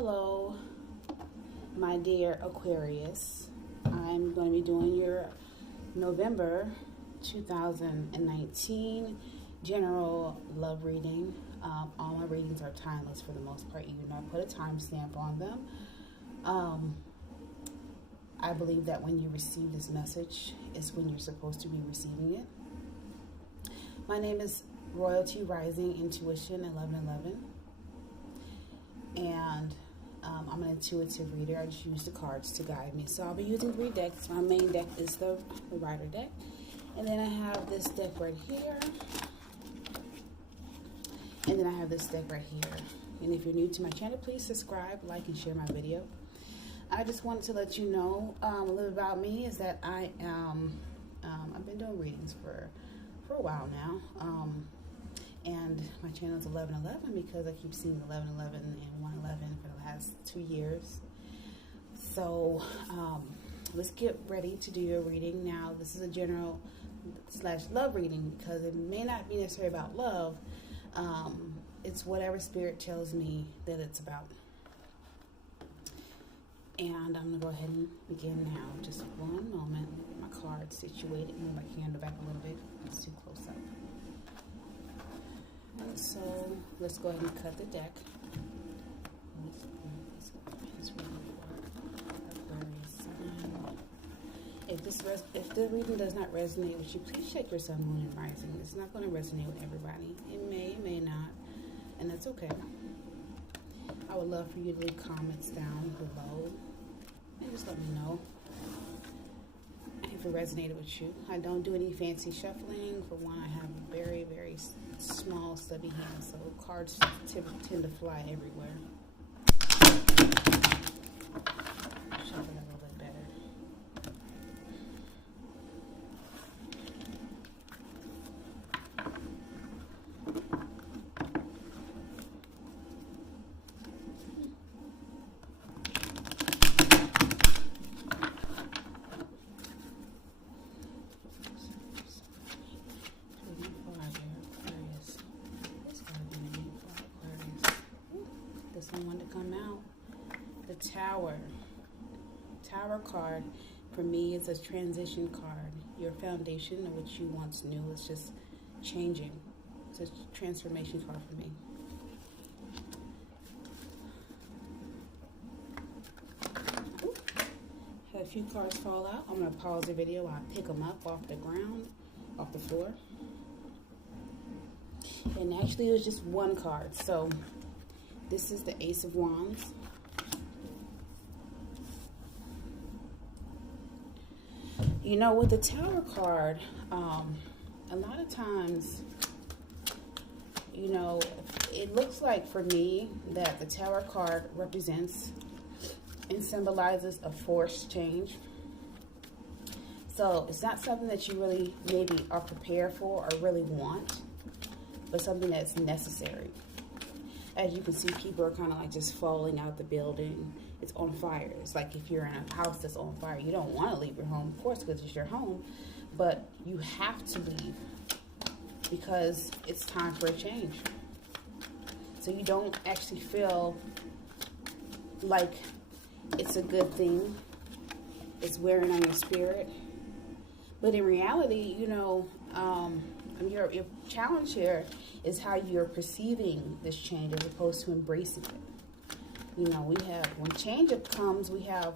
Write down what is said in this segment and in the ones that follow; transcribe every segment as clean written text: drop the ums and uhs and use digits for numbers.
Hello, my dear Aquarius. I'm going to be doing your November 2019 general love reading. All my readings are timeless for the most part, even though I put a timestamp on them. I believe that when you receive this message is when you're supposed to be receiving it. My name is Royalty Rising Intuition 1111. And I'm an intuitive reader. I just use the cards to guide me. So I'll be using 3 decks. My main deck is the Rider deck. And then I have this deck right here. And then I have this deck right here. And if you're new to my channel, please subscribe, like, and share my video. I just wanted to let you know a little about me is that I am, I've been doing readings for a while now. And my channel is 1111 because I keep seeing 1111 and 111 for the last 2 years. So let's get ready to do your reading. Now, this is a general / love reading because it may not be necessarily about love. It's whatever spirit tells me that it's about. And I'm going to go ahead and begin now. Just one moment. Get my card situated. Move my candle back a little bit. It's too close up. So let's go ahead and cut the deck. If the reading does not resonate with you, please check your sun, moon, and rising. It's not going to resonate with everybody. It may not, and that's okay. I would love for you to leave comments down below and just let me know if it resonated with you. I don't do any fancy shuffling. For one, I have very, very small, stubby hands, so cards tend to fly everywhere. Shuffle it a little bit better. One to come out. The Tower card for me is a transition card. Your foundation of what you once knew is just changing. It's a transformation card for me. Had a few cards fall out. I'm going to pause the video. I'll pick them up off the ground, off the floor. And actually it was just one card. So this is the Ace of Wands. You know, with the Tower card, a lot of times, you know, it looks like for me that the Tower card represents and symbolizes a forced change. So it's not something that you really maybe are prepared for or really want, but something that's necessary. As you can see, people are kind of like just falling out the building. It's on fire. It's like if you're in a house that's on fire, you don't want to leave your home, of course, because it's your home, but you have to leave because it's time for a change. So you don't actually feel like it's a good thing. It's wearing on your spirit. But in reality, you know, your challenge here is how you're perceiving this change as opposed to embracing it. You know, when change comes, we have,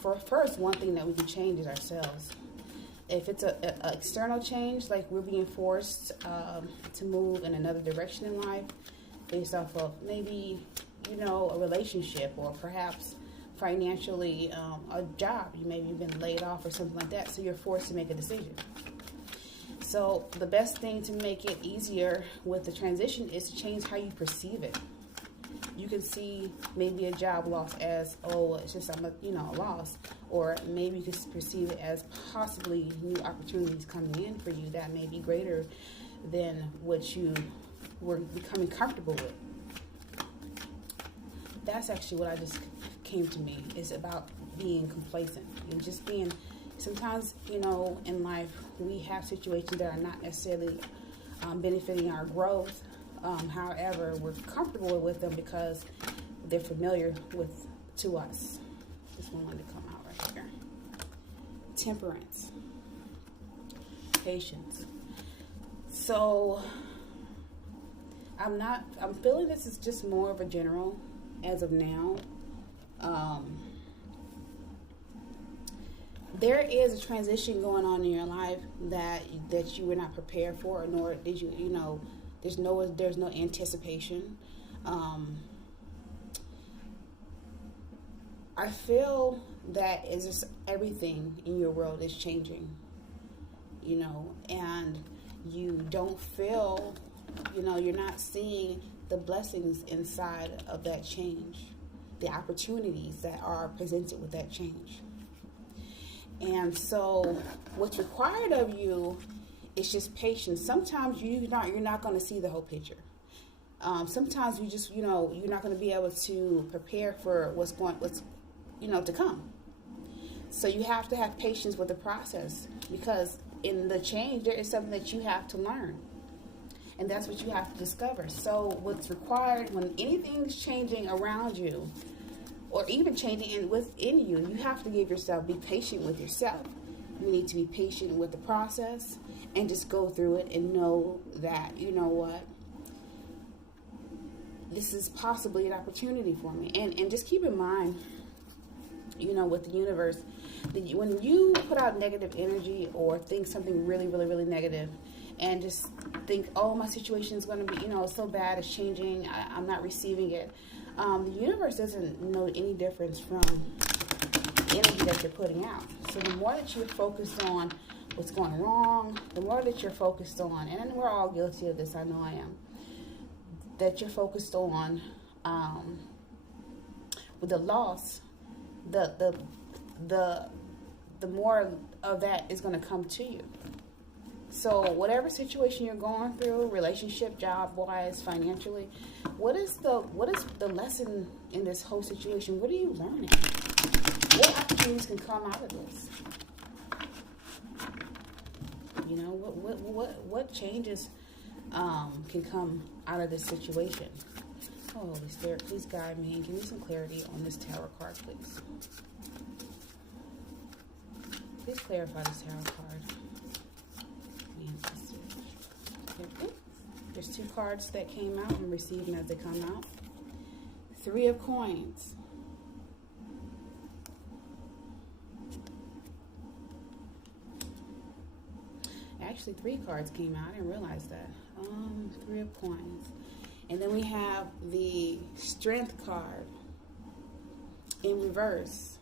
first, one thing that we can change is ourselves. If it's an external change, like we're being forced to move in another direction in life based off of maybe, you know, a relationship or perhaps financially a job. Maybe you've been laid off or something like that, so you're forced to make a decision. So the best thing to make it easier with the transition is to change how you perceive it. You can see maybe a job loss as, oh, it's just a loss. Or maybe you can perceive it as possibly new opportunities coming in for you that may be greater than what you were becoming comfortable with. That's actually what I just came to me. It's about being complacent and just being. Sometimes, you know, in life, we have situations that are not necessarily benefiting our growth. However, we're comfortable with them because they're familiar with to us. This one wanted to come out right here. Temperance. Patience. So I'm feeling this is just more of a general as of now. There is a transition going on in your life that you were not prepared for, nor did you, there's no anticipation. I feel that is just everything in your world is changing, and you don't feel, you're not seeing the blessings inside of that change, the opportunities that are presented with that change. And so what's required of you is just patience. Sometimes you're not going to see the whole picture. Sometimes you just, you're not going to be able to prepare for what's to come. So you have to have patience with the process, because in the change, there is something that you have to learn. And that's what you have to discover. So what's required when anything is changing around you, or even changing within you, you have to be patient with yourself. You need to be patient with the process and just go through it and know that, this is possibly an opportunity for me. And just keep in mind, with the universe, when you put out negative energy or think something really, really, really negative, and just think, oh, my situation is going to be, it's so bad, it's changing, I'm not receiving it. The universe doesn't know any difference from energy that you're putting out. So the more that you're focused on what's going wrong, the more that you're focused on, and we're all guilty of this, I know I am, that you're focused on with the loss, the more of that is going to come to you. So whatever situation you're going through, relationship, job-wise, financially, what is the lesson in this whole situation? What are you learning? What opportunities can come out of this? What changes can come out of this situation? Oh, Holy Spirit, please guide me and give me some clarity on this tarot card, please. Please clarify this tarot card. There's 2 cards that came out. I'm receiving as they come out. 3 of Coins. Actually, 3 cards came out. I didn't realize that. 3 of Coins. And then we have the Strength card in reverse.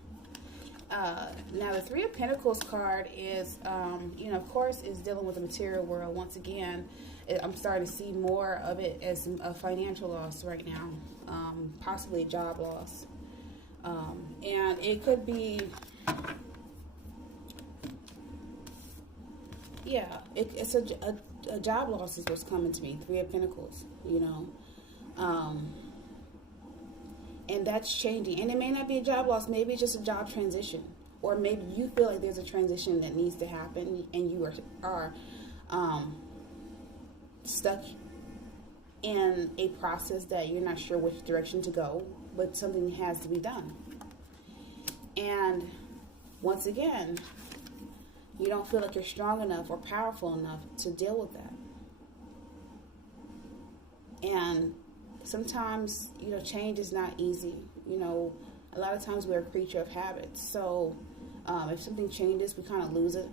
Now, the 3 of Pentacles card is, of course, is dealing with the material world. Once again, I'm starting to see more of it as a financial loss right now, possibly a job loss. And it could be, it's a job loss is what's coming to me, 3 of Pentacles, and that's changing. And it may not be a job loss. Maybe it's just a job transition. Or maybe you feel like there's a transition that needs to happen and you are stuck in a process that you're not sure which direction to go, but something has to be done. And once again, you don't feel like you're strong enough or powerful enough to deal with that. And sometimes, change is not easy. A lot of times we're a creature of habits. So if something changes, we kind of lose it.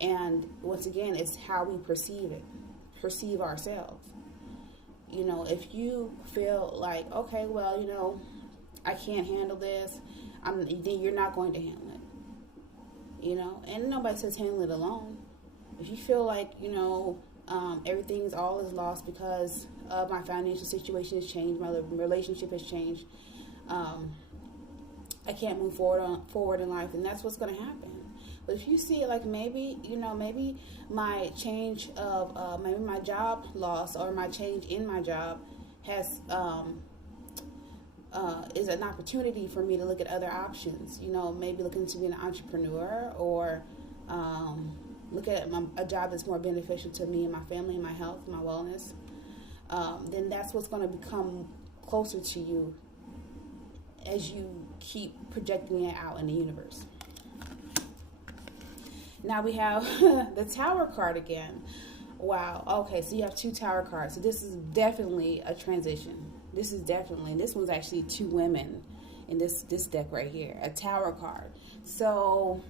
And once again, it's how we perceive ourselves. If you feel like, okay, well, I can't handle this, then you're not going to handle it. And nobody says handle it alone. If you feel like, everything's all is lost because of my financial situation has changed, my relationship has changed, I can't move forward in life, and that's what's going to happen. But if you see it like maybe my change of maybe my job loss or my change in my job has is an opportunity for me to look at other options. Maybe looking to be an entrepreneur or look at a job that's more beneficial to me and my family and my health, my wellness. Then that's what's going to become closer to you as you keep projecting it out in the universe. Now we have the Tower card again. Wow. Okay, so you have 2 Tower cards. So this is definitely a transition. This is definitely, and this one's actually 2 women in this deck right here. A Tower card. So,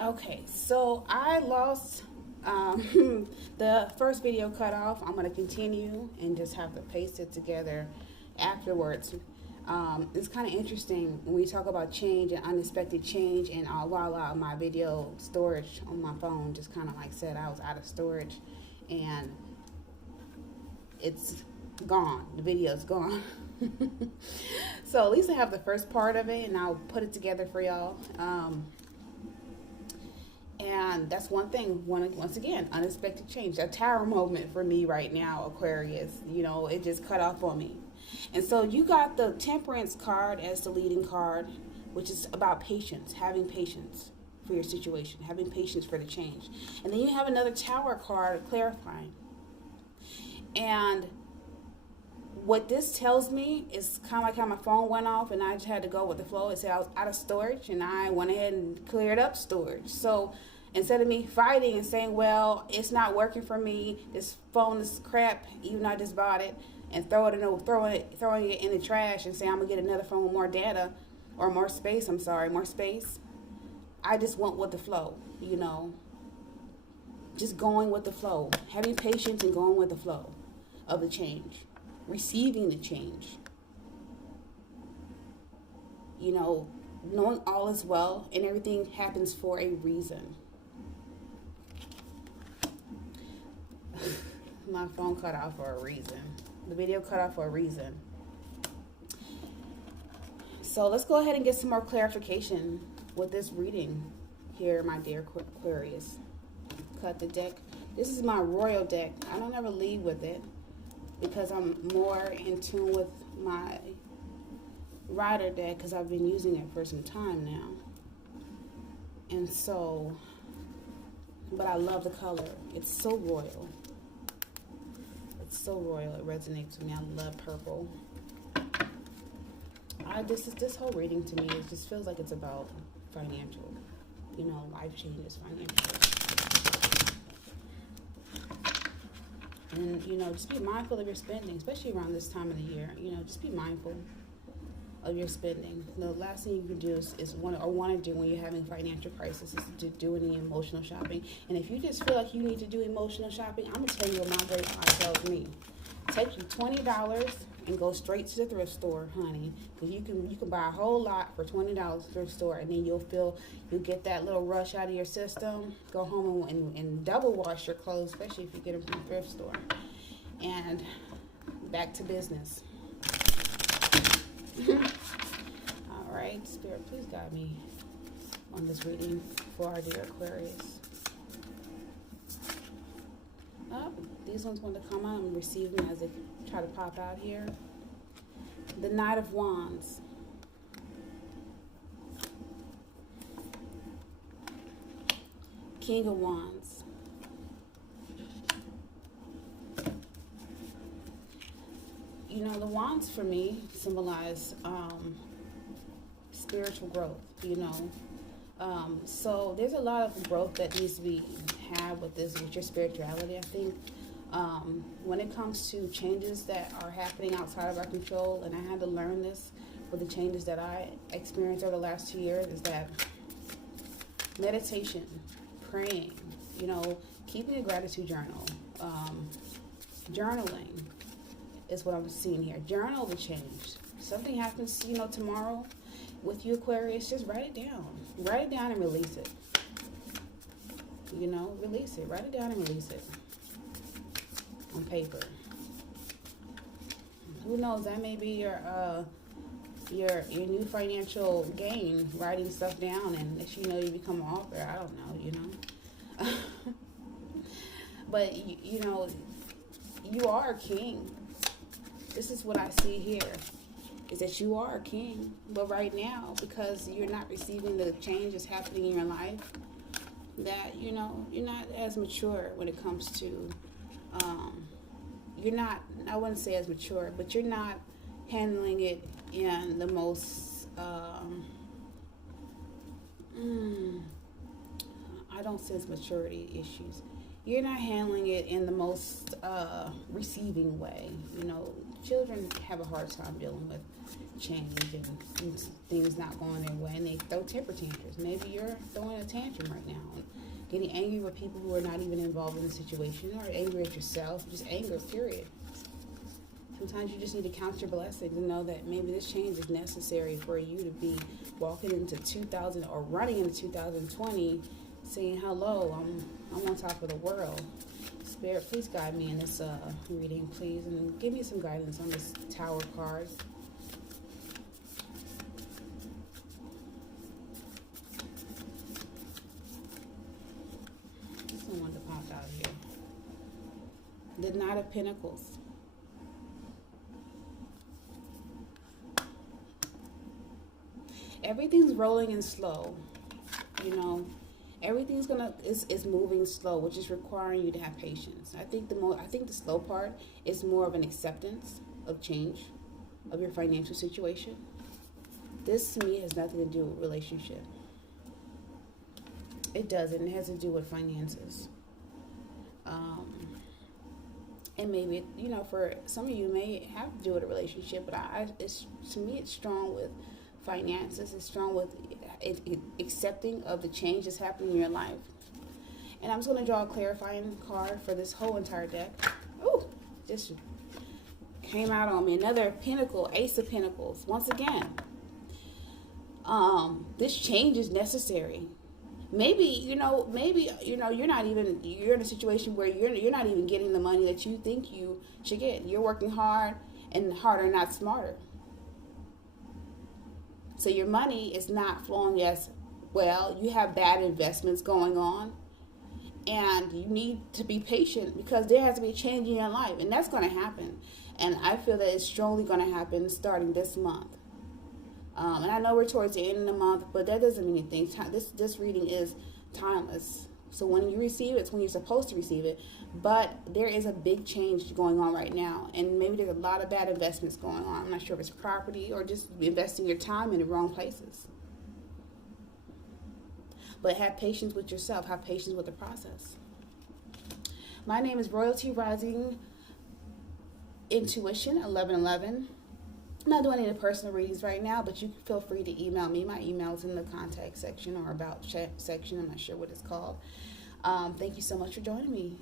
okay, so I lost the first video cut off. I'm going to continue and just have to paste it together afterwards. It's kind of interesting when we talk about change and unexpected change, and voila, my video storage on my phone just kind of like said I was out of storage, and it's gone. The video's gone. So at least I have the first part of it, and I'll put it together for y'all. And that's one thing, once again, unexpected change. A tower moment for me right now, Aquarius. You know, it just cut off on me. And so you got the Temperance card as the leading card, which is about patience, having patience for your situation, having patience for the change. And then you have another Tower card clarifying. And what this tells me is kind of like how my phone went off and I just had to go with the flow. It said I was out of storage, and I went ahead and cleared up storage. So instead of me fighting and saying, well, it's not working for me, this phone is crap, even though I just bought it, and throwing it in the trash and saying I'm gonna get another phone with more data or more space, more space. I just went with the flow, you know. Just going with the flow, having patience and going with the flow of the change, receiving the change. You know, knowing all is well and everything happens for a reason. My phone cut off for a reason. The video cut off for a reason. So let's go ahead and get some more clarification with this reading here, my dear Aquarius. Cut the deck. This is my royal deck. I don't ever leave with it because I'm more in tune with my rider deck because I've been using it for some time now. And so, but I love the color. It's so royal. It's so royal. It resonates with me. I love purple. This whole reading to me, it just feels like it's about financial. You know, life changes, financial. And, you know, just be mindful of your spending, especially around this time of the year. You know, just be mindful of your spending. The last thing you can do is want to do when you're having financial crisis is to do any emotional shopping. And if you just feel like you need to do emotional shopping, I'm going to tell you what my great eye tells me. Take you $20 and go straight to the thrift store, honey, because you can buy a whole lot for $20 at the thrift store, and then you'll get that little rush out of your system. Go home and double wash your clothes, especially if you get them from the thrift store. And back to business. All right, Spirit, please guide me on this reading for our dear Aquarius. These ones want to come out and receive them as they try to pop out here. The Knight of Wands. King of Wands. You know, the wands for me symbolize spiritual growth, you know. So there's a lot of growth that needs to be had with your spirituality, I think. When it comes to changes that are happening outside of our control, and I had to learn this with the changes that I experienced over the last 2 years, is that meditation, praying, you know, keeping a gratitude journal, journaling is what I'm seeing here. Journal the change. Something happens, you know, tomorrow with you, Aquarius, just write it down. Write it down and release it. You know, release it. Write it down and release it on paper. Who knows? That may be your new financial gain. Writing stuff down, and if you know you become an author. I don't know. You know. But you know, you are a king. This is what I see here. Is that you are a king, but right now, because you're not receiving the change that's happening in your life, that, you know, you're not as mature when it comes to, you're not, I wouldn't say as mature, but you're not handling it in the most, I don't sense maturity issues. You're not handling it in the most receiving way. You know, children have a hard time dealing with change and things not going their way, and they throw temper tantrums. Maybe you're throwing a tantrum right now, and getting angry with people who are not even involved in the situation, or angry at yourself. Just anger, period. Sometimes you just need to count your blessings and know that maybe this change is necessary for you to be walking into 2000 or running into 2020 saying, hello, I'm on top of the world. Spirit, please guide me in this reading, please, and give me some guidance on this Tower card. This is the one that popped out here. The Knight of Pentacles. Everything's rolling and slow, you know. Everything's is moving slow, which is requiring you to have patience. I think the slow part is more of an acceptance of change, of your financial situation. This to me has nothing to do with relationship. It doesn't. It has to do with finances. And maybe, you know, for some of you may have to do with a relationship, but to me it's strong with finances. It's strong with accepting of the change that's happening in your life. And I'm just going to draw a clarifying card for this whole entire deck. Ooh, just came out on me. Another Pentacle, Ace of Pentacles. Once again, this change is necessary. Maybe you're in a situation where you're not even getting the money that you think you should get. You're working hard, and harder, not smarter. So your money is not flowing as well. You have bad investments going on, and you need to be patient because there has to be a change in your life, and that's going to happen. And I feel that it's strongly going to happen starting this month. And I know we're towards the end of the month, but that doesn't mean anything. This reading is timeless. So when you receive it, it's when you're supposed to receive it. But there is a big change going on right now. And maybe there's a lot of bad investments going on. I'm not sure if it's property or just investing your time in the wrong places. But have patience with yourself. Have patience with the process. My name is Royalty Rising Intuition 1111. I'm not doing any personal readings right now, but you can feel free to email me. My email is in the contact section or about section. I'm not sure what it's called. Thank you so much for joining me.